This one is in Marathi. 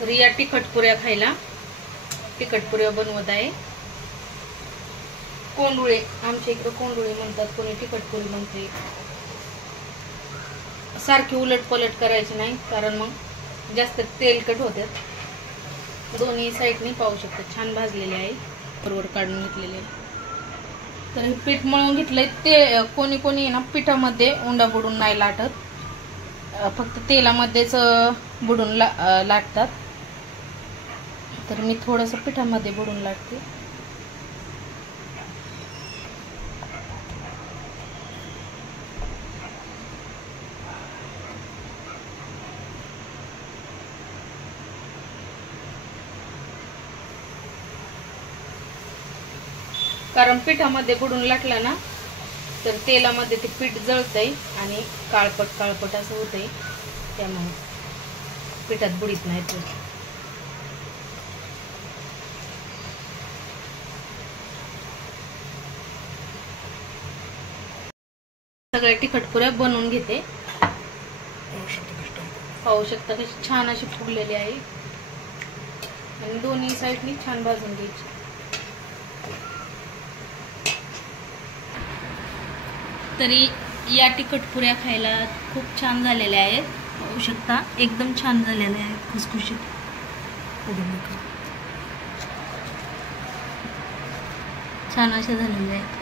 तर या तिखटपुऱ्या खायला तिखटपुऱ्या बनवत आहे। कोंडुळे, आमच्या इकडे कोंडुळे म्हणतात, कोणी तिखटपुरी म्हणते। सारखी उलट पलट करायची नाही, कारण मग जास्त तेलकट होतात। दोन्ही साईडनी पाहू शकता छान भाजलेले आहे, बरोबर काढून घेतलेले आहे। तर हे पीठ मळून घेतलंय। ते कोणी कोणी ना पिठामध्ये उंडा बुडून नाही लाटत, फक्त तेलामध्येच बुडून लाटतात। तर मी थोडंसं पिठामध्ये बुडून लाटते। कारण पिठामध्ये बुडून लाटला ना तर तेलामध्ये ते पीठ जळतंय आणि काळपट काळपट असं होतंय, त्यामुळे पिठात बुडीत नाही। तर सगळ्या तिखटपुऱ्या बनवून घेते। पाहू शकता कशी छान अशी फुगलेली आहे आणि दोन्ही साईडनी छान भाजून घ्यायची। तरी या तिखटपुऱ्या खायला खूप छान झालेल्या आहेत। पाहू शकता एकदम छान झालेल्या आहेत, खुसखुशीत छान अशा झालेल्या आहेत।